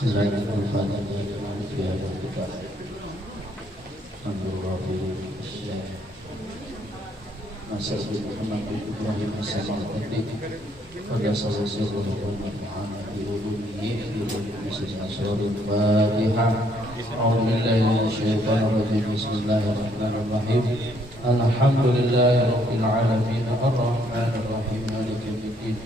Bismillahirrahmanirrahim. Alhamdulillahirabbil alamin arrahmanir rahim maliki yaumiddin.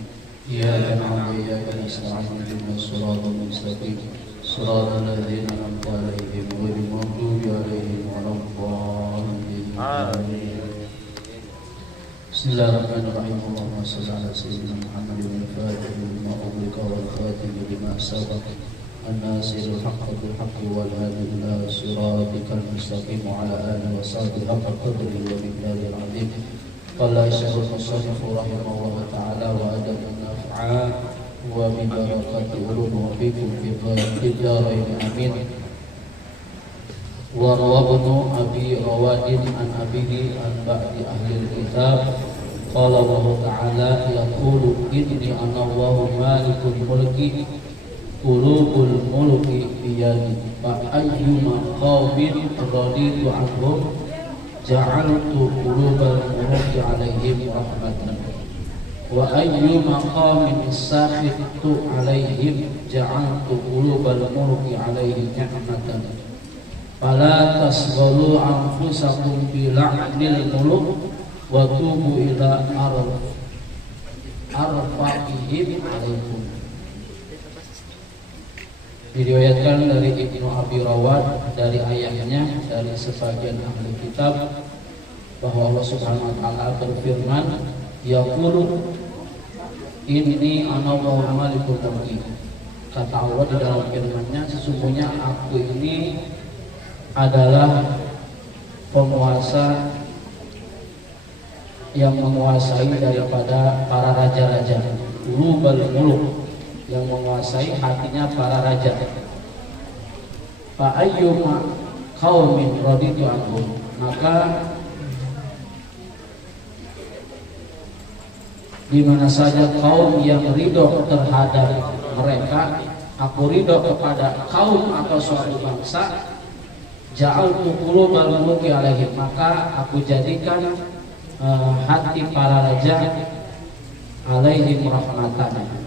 Iyyaka na'budu wa iyyaka nasta'in ihdinas siratal mustaqim siratal ladzina an'amta 'alaihim ghairil maghdubi 'alaihim waladdallin. Amin. Bismillahirrahmanirrahim. Allahumma shalli 'ala sayyidina Muhammadin al-fatih lima ughliqa wal khatim lima sabaqa الناصر الحق بالحق والهادي إلى صراطك المستقيم وعلى آله وصحبه حق قدره ومقداره العظيم. قال الشيخ المصنف رحمه الله تعالى وأدب النافع وببركة علوم وفيكم في الدارين آمين. وروى ابن أبي رواد عن أبيه عن بعض أهل الكتاب قال الله تعالى يقول إني أنا الله مالك الملك qulubul mulki biyadi fa ayyuma qaumin raditu anhum ja'altu qulubal mulki alaihim rahmatan wa ayyuma qaumin sakhitu alaihim ja'altu qulubal mulki alaihim ni'matan fala tasghalu anfusakum bila'nil muluk wa tubu ila arfaqihim alaikum. Diriwayatkan dari Ibnu Abi Rawad dari ayahnya dari sebagian ahli kitab bahwa Allah Subhanahu wa taala berfirman, yaqulu inni ana Allahu malikul mulki. Kata Allah di dalam firman-Nya, sesungguhnya aku ini adalah penguasa yang menguasai daripada para raja-raja. Ulubal muluk, yang menguasai hatinya para raja. Fa ayyuma qaumin raditu anhum, maka di mana saja kaum yang ridho terhadap mereka, aku ridho kepada kaum atau suatu bangsa, ja'altu qulubal muluki alaihim, maka aku jadikan hati para raja alaihim rahmatan,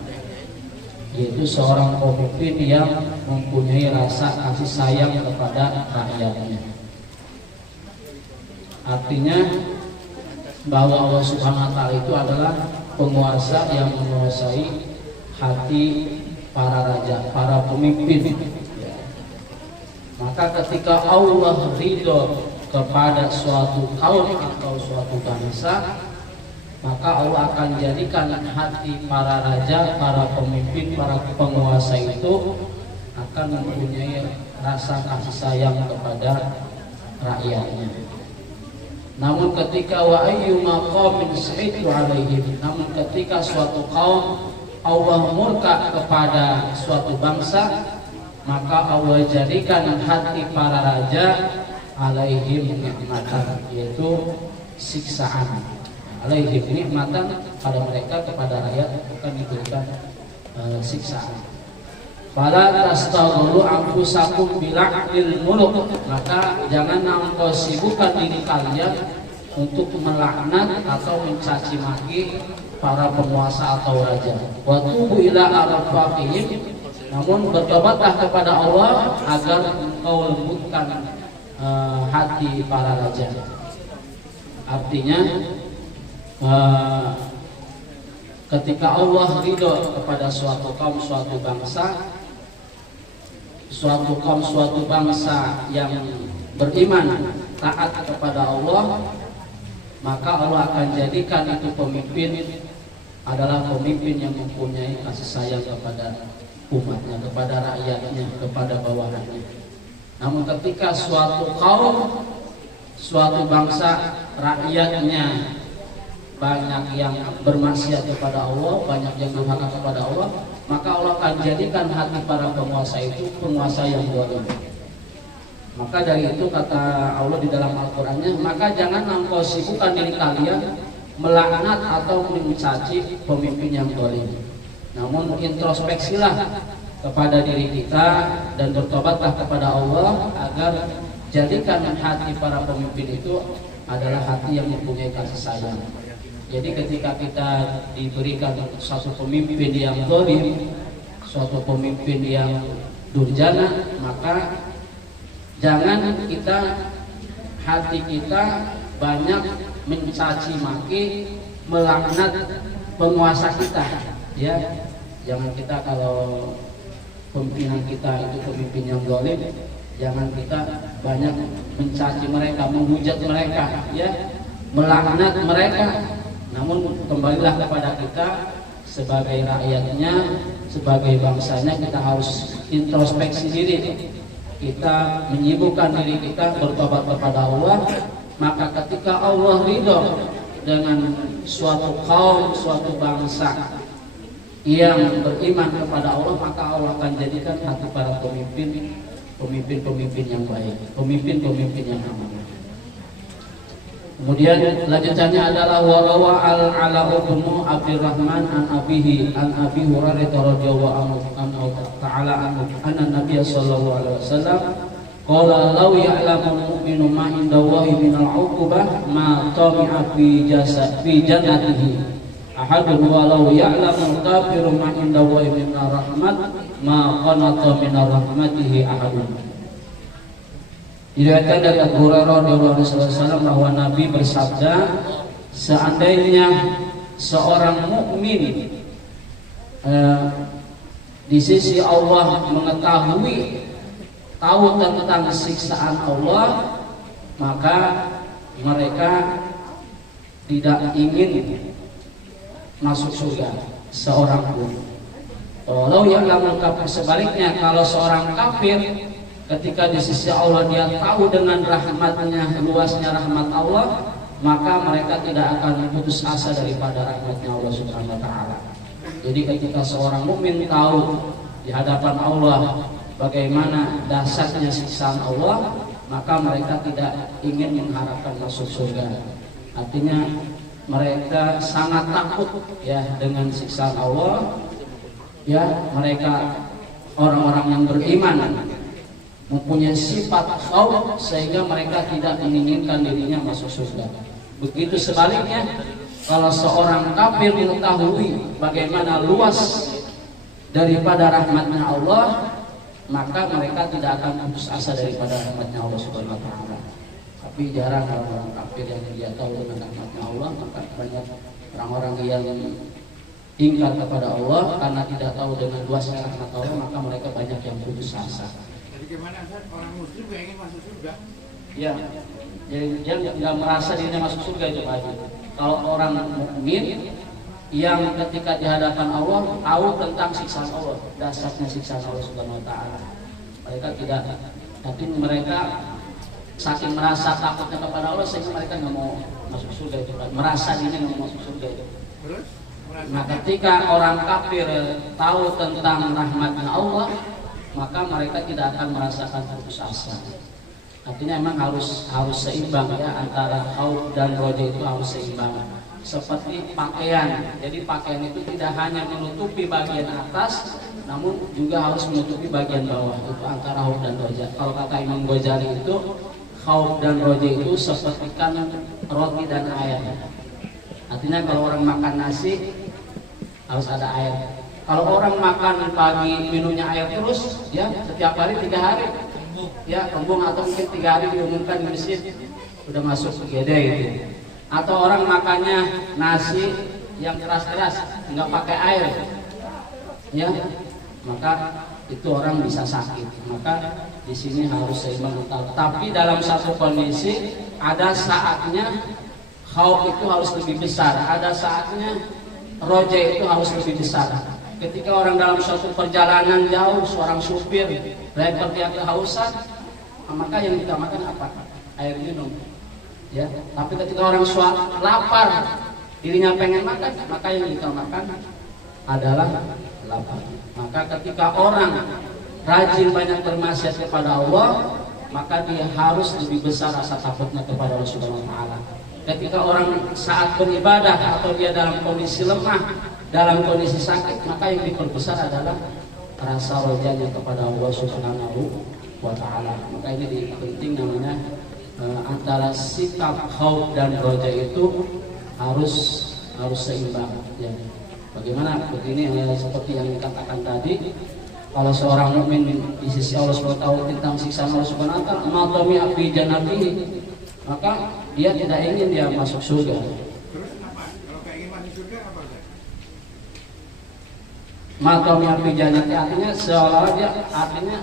yaitu seorang pemimpin yang mempunyai rasa kasih sayang kepada rakyatnya. Artinya bahwa Allah Subhanahu wa taala itu adalah penguasa yang menguasai hati para raja, para pemimpin. Maka ketika Allah ridho kepada suatu kaum atau suatu bangsa, maka Allah akan jadikan hati para raja, para pemimpin, para penguasa itu akan mempunyai rasa kasih sayang kepada rakyatnya. Namun ketika wa ayyuma qaumin sa'itu alaihim, namun ketika suatu kaum Allah murka kepada suatu bangsa, maka Allah jadikan hati para raja alaihim nikmatan, yaitu siksaan. Alaihim nikmatan, pada mereka, kepada rakyat akan diberikan siksaan. Fala tastaghlu anfusakum bila'nil muluk, maka jangan engkau sibukkan diri kalian untuk melaknat atau mencaci maki para penguasa atau raja. Wa tubu ila arfaqihim, namun bertobatlah kepada Allah agar engkau lembutkan hati para raja. Artinya ketika Allah ridho kepada suatu kaum, suatu bangsa, suatu kaum, suatu bangsa yang beriman, taat kepada Allah, maka Allah akan jadikan itu pemimpin adalah pemimpin yang mempunyai kasih sayang kepada umatnya, kepada rakyatnya, kepada bawahannya. Namun ketika suatu kaum, suatu bangsa, rakyatnya banyak yang bermaksiat kepada Allah, banyak yang durhaka kepada Allah, maka Allah akan jadikan hati para penguasa itu penguasa yang zalim. Maka dari itu kata Allah di dalam Al-Qur'annya, maka jangan engkau sibukkan diri kalian melaknat atau mencaci pemimpin yang zalim. Namun introspeksilah kepada diri kita dan bertobatlah kepada Allah agar jadikan hati para pemimpin itu adalah hati yang mempunyai kasih sayang. Jadi ketika kita diberikan suatu pemimpin yang zalim, suatu pemimpin yang durjana, maka jangan hati kita banyak mencaci maki, melaknat penguasa kita, ya. Jangan kita kalau pimpinan kita itu pemimpin yang zalim, jangan kita banyak mencaci mereka, menghujat mereka, ya, melaknat mereka. Namun kembalilah kepada kita sebagai rakyatnya, sebagai bangsanya, kita harus introspeksi diri. Kita menyibukkan diri kita bertobat kepada Allah, maka ketika Allah ridho dengan suatu kaum, suatu bangsa yang beriman kepada Allah, maka Allah akan jadikan hati para pemimpin yang baik, pemimpin yang amanah. Kemudian lanjutannya adalah warawa al-ala bin Abdurrahman an abihi an Abi Hurairah radhiyallahu anhu ta'ala anna Nabiy sallallahu alaihi wasallam qala law ya'lamul mu'minu ma indallahi minal 'uqubah ma tami'a fi jannatihi ahadun walau ya'lamul kafiru ma indallahi minar rahmat ma qanata minar rahmatihi ahadun. Diriwayatkan dari Abu Hurairah radhiyallahu anhu bahwa Nabi bersabda, seandainya seorang mukmin di sisi Allah tahu tentang siksaan Allah, maka mereka tidak ingin masuk surga seorang pun. Walau ya'lamul kafir, sebaliknya kalau seorang kafir ketika di sisi Allah dia tahu dengan rahmatnya, luasnya rahmat Allah, maka mereka tidak akan putus asa daripada rahmatnya Allah Subhanahu wa ta'ala. Jadi ketika seorang mukmin tahu di hadapan Allah bagaimana dahsyatnya siksaan Allah, maka mereka tidak ingin mengharapkan masuk surga. Artinya mereka sangat takut ya dengan siksaan Allah. Ya, mereka orang-orang yang beriman mempunyai sifat khauf sehingga mereka tidak menginginkan dirinya masuk surga. Begitu sebaliknya, kalau seorang kafir mengetahui bagaimana luas daripada rahmatnya Allah, maka mereka tidak akan putus asa daripada rahmatnya Allah Subhanahu wa ta'ala. Tapi jarang orang kafir yang dia tahu dengan rahmatnya Allah, maka banyak orang-orang yang ingkar kepada Allah karena tidak tahu dengan luasnya rahmat Allah, maka mereka banyak yang putus asa. Bagaimana orang muslim gak ingin masuk surga? Ya, jadi dia nggak merasa dirinya masuk surga itu Pak Haji. Kalau orang mukmin yang ketika di hadapan Allah tahu tentang siksaan Allah, dasarnya siksaan Allah Subhanahu wa ta'ala, mereka tidak, tapi mereka saking merasa takutnya kepada Allah sehingga mereka nggak mau masuk surga itu Pak. Merasa dirinya nggak mau masuk surga itu. Terus? Nah ketika orang kafir tahu tentang rahmatnya Allah, maka mereka tidak akan merasakan putus asa. Artinya memang harus seimbang ya, antara khauf dan roja itu harus seimbang. Seperti pakaian. Jadi pakaian itu tidak hanya menutupi bagian atas, namun juga harus menutupi bagian bawah. Itu antara khauf dan roja. Kalau kata Imam Ghazali itu khauf dan roja itu seperti kan roti dan air. Artinya kalau orang makan nasi harus ada air. Kalau orang makan pagi minumnya air terus, ya setiap hari 3 hari, ya kembung atau mungkin 3 hari diumumkan di masjid sudah masuk IGD gitu. Atau orang makannya nasi yang keras-keras, nggak pakai air, ya maka itu orang bisa sakit. Maka di sini harus seimbang. Tapi dalam satu kondisi ada saatnya khauf itu harus lebih besar, ada saatnya roja itu harus lebih besar. Ketika orang dalam suatu perjalanan jauh, seorang supir driver yang kehausan, maka yang diutamakan apa? Air minum. Ya. Tapi ketika orang lapar, dirinya pengen makan, maka yang diutamakan adalah lapar. Maka ketika orang rajin banyak bermaksiat kepada Allah, maka dia harus lebih besar rasa takutnya kepada Allah Subhanahu wa ta'ala. Ketika orang saat beribadah atau dia dalam kondisi lemah, dalam kondisi sakit, maka yang diperbesar adalah rasa rojanya kepada Allah Subhanahu wa Ta'ala. Maka ini penting namanya antara sikap khauf dan roja itu harus seimbang ya. Bagaimana begini seperti yang dikatakan tadi, kalau seorang mukmin di sisi Allah Subhanahu wa Ta'ala tentang siksaan Allah Subhanahu wa Ta'ala, matami api jannatihi, maka dia tidak ingin dia masuk surga. Terus apa? Kalau kayak ingin masuk surga apa? Matami api jannati artinya seolah dia artinya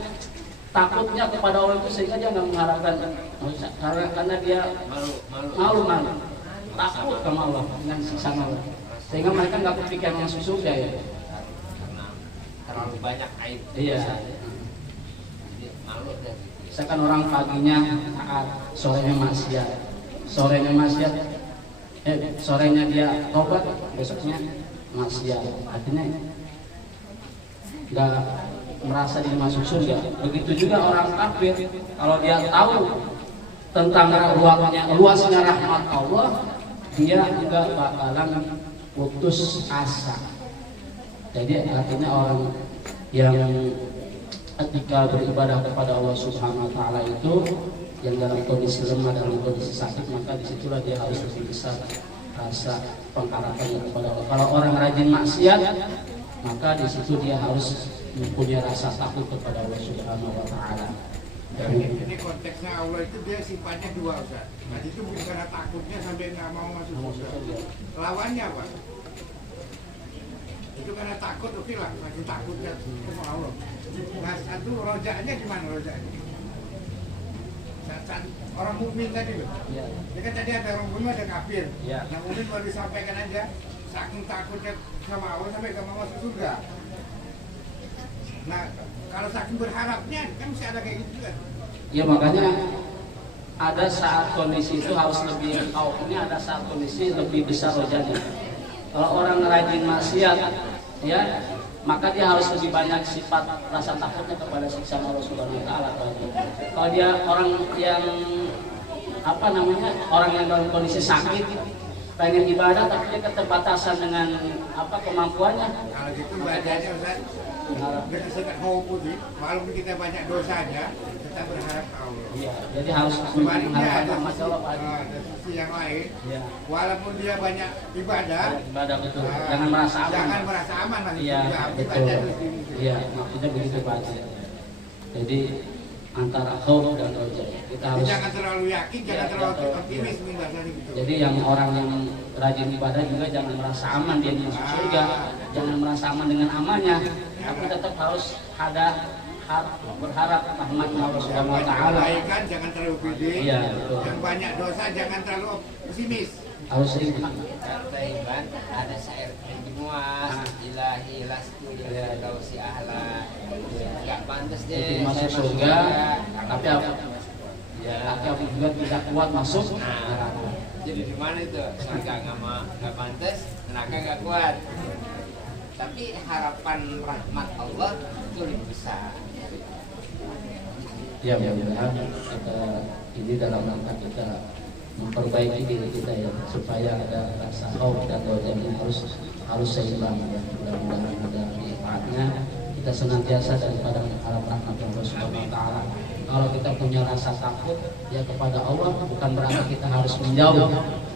takutnya kepada Allah itu sehingga dia nggak mengharapkan karena dia malu takut sama Allah dengan siksaan Allah, sehingga mereka nggak kepikiran masuk surga ya. Karena terlalu banyak aib. Iya. Jadi malu deh. Misalkan orang paginya taat, sorenya maksiat, sorenya dia tobat, besoknya maksiat. Artinya nggak merasa dia masuk surga. Begitu juga orang kafir, kalau dia tahu tentang luasnya rahmat Allah, dia juga bakalan putus asa. Jadi artinya orang yang ketika beribadah kepada Allah Subhanahu wa Ta'ala itu yang dalam kondisi lemah, dalam kondisi sakit, maka disitulah dia harus lebih besar rasa pengharapannya kepada Allah. Kalau orang rajin maksiat, maka disitu dia harus mempunyai rasa takut kepada Allah Subhanahu wa Ta'ala. Ini konteksnya Allah itu dia sifatnya dua, Ustaz. Nah itu bukan karena takutnya sampai nggak mau masuk surga. Lawannya apa? Itu karena takut, oke lah, masih takutnya sama Allah. Nah satu rojaknya gimana rojaknya? Orang mukmin tadi loh. Ya. Ya kan tadi ada orang mukmin, ada kafir. Ya. Yang mukmin baru disampaikan aja, saking takutnya sama Allah sampai nggak mau masuk surga. Nah kalau saking berharapnya kan mesti ada kayak gitu juga. Ya makanya ada saat kondisi itu harus lebih ini ada saat kondisi lebih besar rojanya. Kalau orang rajin maksiat ya, maka dia harus lebih banyak sifat rasa takutnya kepada siksaan Allah Subhanahu wa Ta'ala. Kalau dia orang yang orang yang dalam kondisi sakit pengen ibadah tapi dia keterbatasan dengan kemampuannya. Kalau gitu bacanya Ustaz, kita sedang mau putih, walaupun kita banyak dosanya, kita berharap ke Allah. Iya, jadi harus Sebaliknya mengharapkan ada rahmat Allah. ada sisi yang lain, Iya. walaupun dia banyak ibadah, Ibadah betul. Jangan merasa aman. jangan merasa aman masih Iya, surga. betul. Ibadah terus ini. Iya, maksudnya begitu Pak. Jadi antara khauf dan roja kita harus. Jangan terlalu yakin, jangan terlalu optimis nih bahasanya gitu. Jadi yang orang yang rajin ibadah juga jangan merasa aman dia masuk surga, jangan merasa aman dengan amalnya, tapi tetap harus berharap rahmat Allah Subhanahu wa Ta'ala. Kebaikan jangan terlalu pede, Iya, betul. yang banyak dosa jangan terlalu pesimis. Harus seimbang. Kata Iban ada syair Muas ilahi lastu ya dausi ahla. Enggak pantas Itu deh masuk saya surga, tapi apa juga tidak kuat masuk neraka. Jadi di mana itu? Surga nggak pantas, neraka nggak kuat. Tapi harapan rahmat Allah itu lebih besar. Ya mudah-mudahan kita ini dalam rangka kita memperbaiki diri kita ya, supaya ada rasa khauf dan rojanya harus seimbang ya. Mudah-mudahan ada manfaatnya, kita senantiasa daripada mengharap rahmat Allah Subhanahu wa Ta'ala. Kalau kita punya rasa takut ya kepada Allah, bukan berarti kita harus menjauh,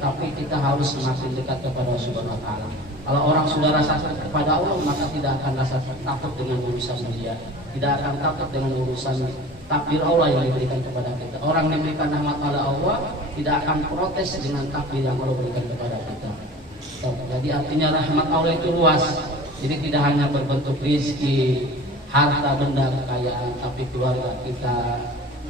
tapi kita harus semakin dekat kepada Allah Subhanahu wa Ta'ala. Kalau orang sudah rasa takut kepada Allah, maka tidak akan rasa takut dengan urusan dia, tidak akan takut dengan urusan takdir Allah yang diberikan kepada kita. Orang yang diberikan rahmat oleh Allah tidak akan protes dengan takdir yang Allah berikan kepada kita. Jadi artinya rahmat Allah itu luas. Jadi tidak hanya berbentuk rizki, harta benda, kekayaan, tapi keluarga kita,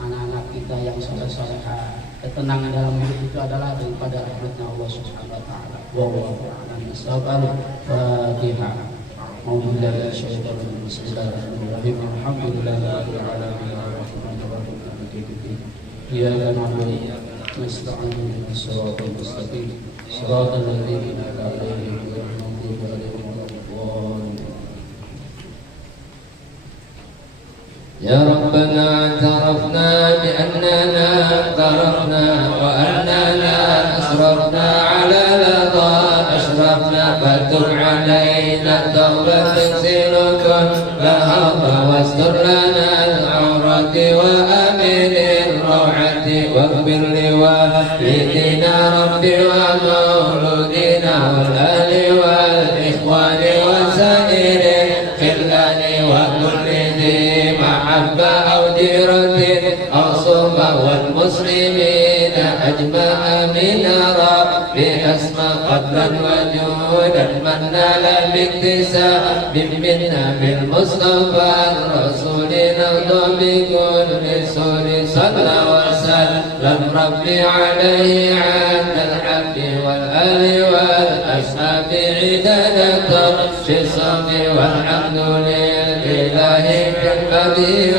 anak-anak kita yang soleh-soleha, ketenangan dalam hidup itu adalah daripada rahmatnya Allah Subhanahu wa Ta'ala. Wallahu a'lam bishawab. Al-Fatihah. Alhamdulillah syaitanir bismillahirrahmanirrahim. Alhamdulillahirabbil alamin arrahmanir rahim maliki yaumiddin. Iyyaka na'budu wa iyyaka nasta'in ihdinas siratal mustaqim siratal ladzina an'amta 'alaihim ghairil maghdubi 'alaihim waladdallin. يا ربنا اعترفنا بأننا اقترفنا وأننا أسرفنا على لظى أشرفنا فتب علينا توبة سنكن لها والدينا ربي ومولودنا والأهل والإخوان وسائر الخلان وكل ذي محبة أو جيرة أو صحبة والمسلمين أجمع من ربي أسمى قدرا وجودا من نال باكتساب منا بالمصطفى الرسول نرضى بكل سور صلى وسلم ربي عليه عند الحب والآل والأصحاب عدد الصبر والحمد لله بالبديع